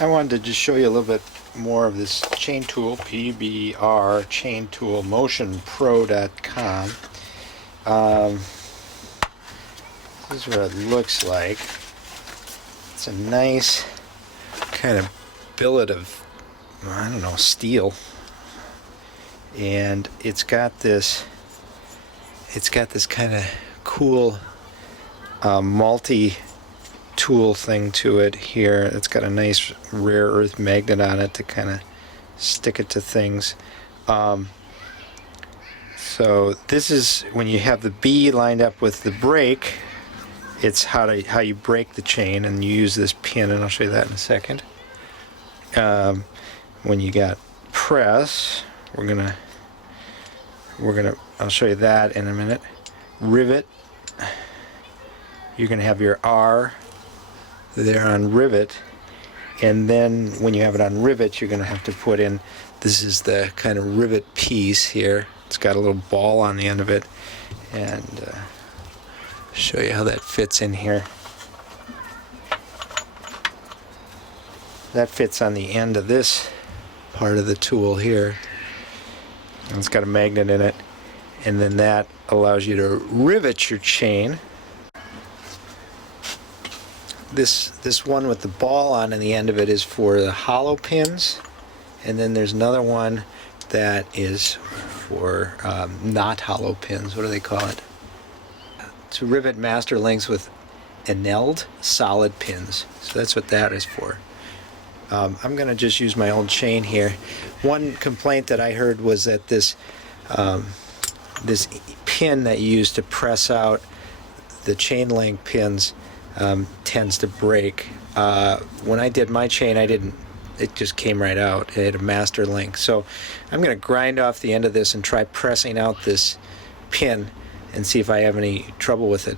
I wanted to just show you a little bit more of this chain tool, PBR chain tool, motionpro.com. This is what it looks like. It's a nice kind of billet of, I don't know, steel, and it's got this kind of cool multi tool thing to it here. It's got a nice rare earth magnet on it to kind of stick it to things. So this is when you have the B lined up with the brake. It's how you break the chain, and you use this pin, and I'll show you that in a second. When you got press, I'll show you that in a minute. Rivet, you're gonna have your R there on rivet, and then when you have it on rivet, you're gonna have to put in, this is the kind of rivet piece here. It's got a little ball on the end of it, and show you how that fits in here. That fits on the end of this part of the tool here, and it's got a magnet in it, and then that allows you to rivet your chain. This one with the ball on the end of it is for the hollow pins, and then there's another one that is for not hollow pins. What do they call it? To rivet master links with annealed solid pins. So that's what that is for. I'm going to just use my old chain here. One complaint that I heard was that this pin that you use to press out the chain link pins tends to break. When I did my chain, it just came right out. It had a master link. So I'm going to grind off the end of this and try pressing out this pin and see if I have any trouble with it.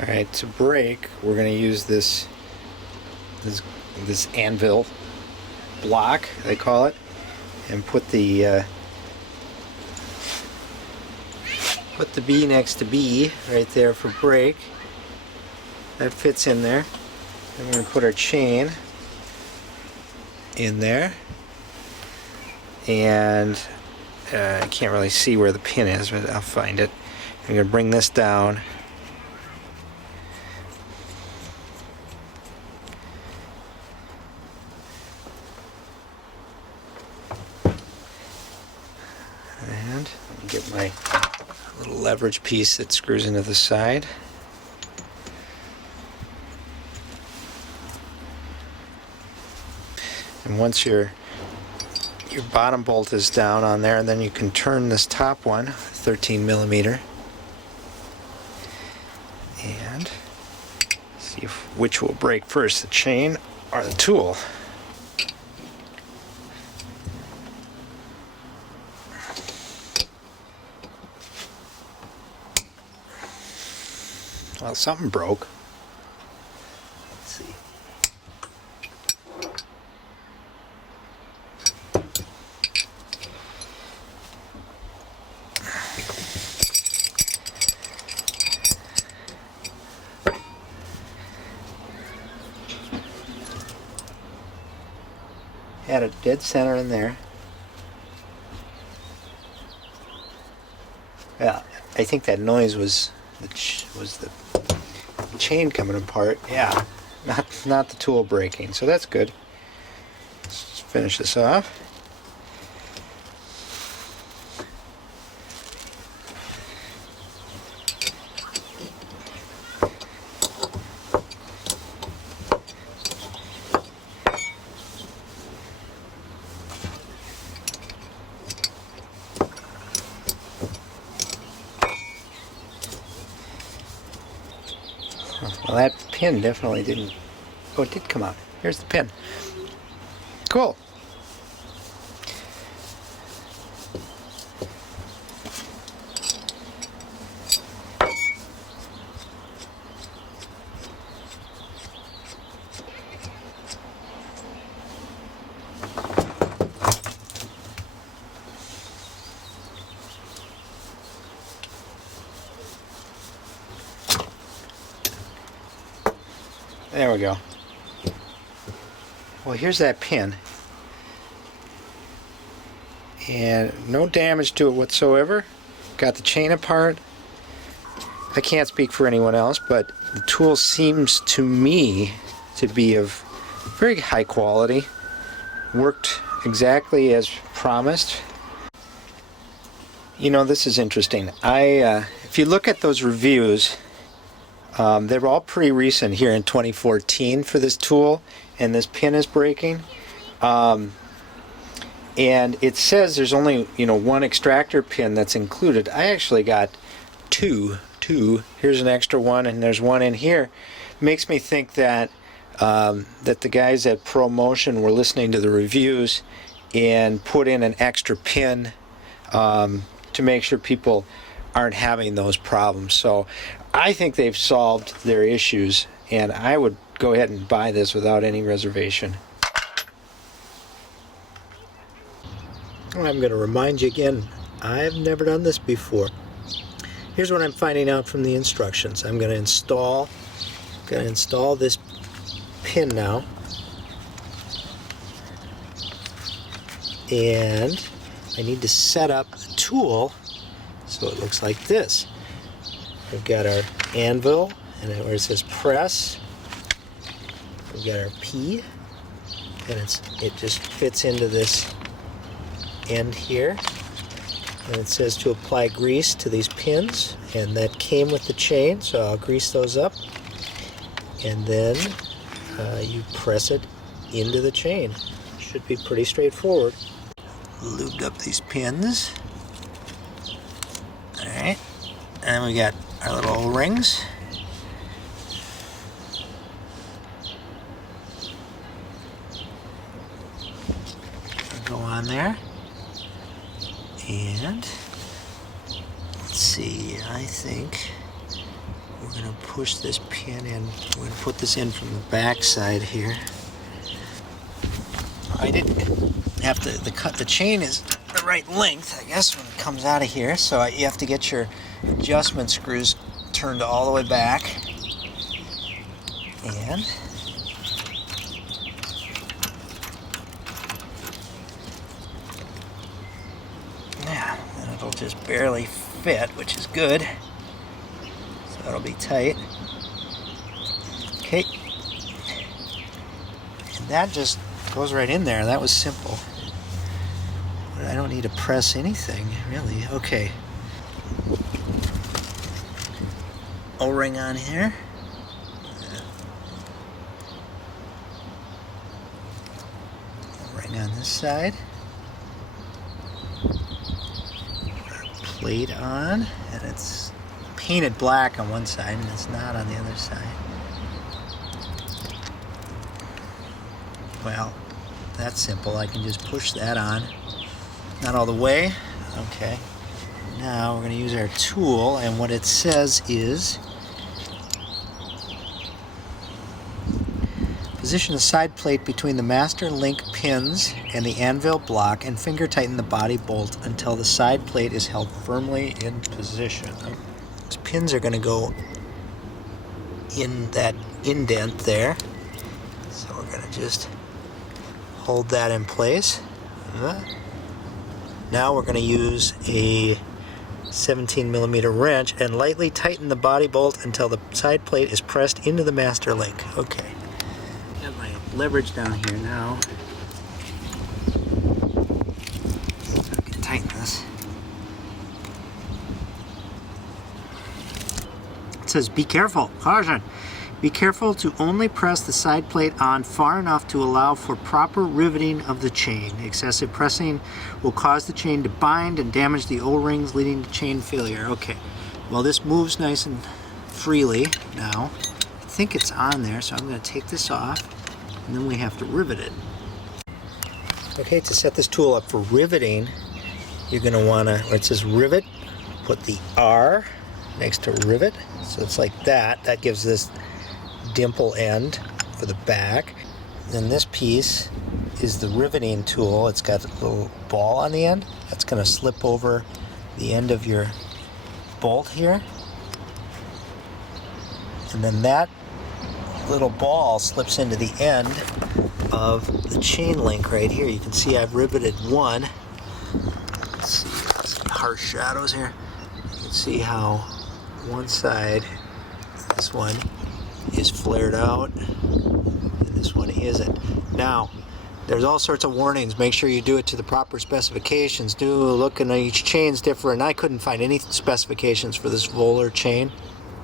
Alright, to break, we're going to use this anvil block, they call it, and put the B next to B right there for break. That fits in there. And we're going to put our chain in there, and I can't really see where the pin is, but I'll find it. I'm going to bring this down. And let me get my little leverage piece that screws into the side. And once your bottom bolt is down on there, and then you can turn this top one, 13 millimeter, and see which will break first, the chain or the tool. Well, something broke. Let's see. Had a dead center in there. Yeah, I think that noise was the chain coming apart. Yeah, not the tool breaking. So that's good. Let's just finish this off. Well, that pin definitely didn't... Oh, it did come out. Here's the pin. Cool. There we go. Well, here's that pin. And no damage to it whatsoever. Got the chain apart. I can't speak for anyone else, but the tool seems to me to be of very high quality. Worked exactly as promised. You know, this is interesting. If you look at those reviews, they were all pretty recent here in 2014 for this tool, and this pin is breaking. And it says there's only, one extractor pin that's included. I actually got two. Here's an extra one, and there's one in here. Makes me think that that the guys at ProMotion were listening to the reviews and put in an extra pin to make sure people aren't having those problems. So I think they've solved their issues, and I would go ahead and buy this without any reservation. I'm going to remind you again, I've never done this before. Here's what I'm finding out from the instructions. I'm going to install this pin now, and I need to set up the tool so it looks like this. We've got our anvil, and where it says press, we've got our P, and it just fits into this end here, and it says to apply grease to these pins, and that came with the chain, so I'll grease those up, and then you press it into the chain. Should be pretty straightforward. Lubed up these pins. Alright, and we got our little O-rings. Go on there. And let's see, I think we're going to push this pin in. We're going to put this in from the back side here. I didn't have to, the chain is the right length, I guess, when it comes out of here. So you have to get your adjustment screws turned all the way back. And yeah, and it'll just barely fit, which is good. So it'll be tight. Okay. And that just goes right in there. That was simple. I don't need to press anything, really. Okay. O-ring on here. O-ring on this side. Plate on, and it's painted black on one side and it's not on the other side. Well, that's simple. I can just push that on. Not all the way. Okay. Now we're going to use our tool, and what it says is position the side plate between the master link pins and the anvil block and finger tighten the body bolt until the side plate is held firmly in position. These pins are going to go in that indent there. So we're going to just hold that in place. Now we're going to use a 17mm wrench and lightly tighten the body bolt until the side plate is pressed into the master link. Okay. Got my leverage down here now. So I can tighten this. It says, be careful, caution. Be careful to only press the side plate on far enough to allow for proper riveting of the chain. Excessive pressing will cause the chain to bind and damage the O-rings, leading to chain failure. Okay, well, this moves nice and freely now. I think it's on there, so I'm going to take this off, and then we have to rivet it. Okay, to set this tool up for riveting, you're going to want to, where it says rivet, put the R next to rivet. So it's like that. That gives this dimple end for the back. Then this piece is the riveting tool. It's got a little ball on the end. That's going to slip over the end of your bolt here. And then that little ball slips into the end of the chain link right here. You can see I've riveted one. Let's see, some harsh shadows here. You can see how one side, this one, is flared out, and this one isn't. Now, there's all sorts of warnings. Make sure you do it to the proper specifications. Do look, and each chain's different. I couldn't find any specifications for this Volar chain.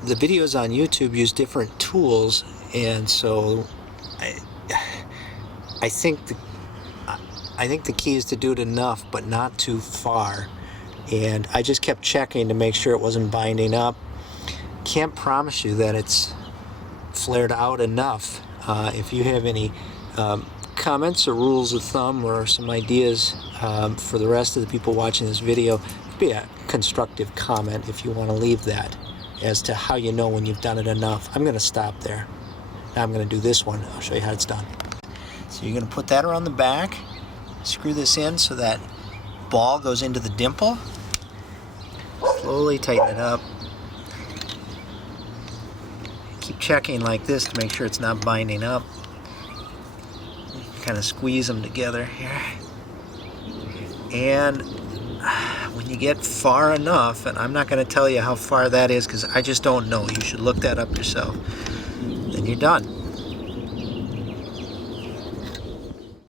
The videos on YouTube use different tools, and so I think the key is to do it enough, but not too far. And I just kept checking to make sure it wasn't binding up. Can't promise you that it's flared out enough. If you have any comments or rules of thumb or some ideas for the rest of the people watching this video, it'd be a constructive comment if you want to leave that as to how you know when you've done it enough. I'm going to stop there. Now I'm going to do this one. I'll show you how it's done. So you're going to put that around the back, screw this in so that ball goes into the dimple, slowly tighten it up. Keep checking like this to make sure it's not binding up. Kind of squeeze them together here. And when you get far enough, and I'm not going to tell you how far that is because I just don't know, you should look that up yourself, then you're done.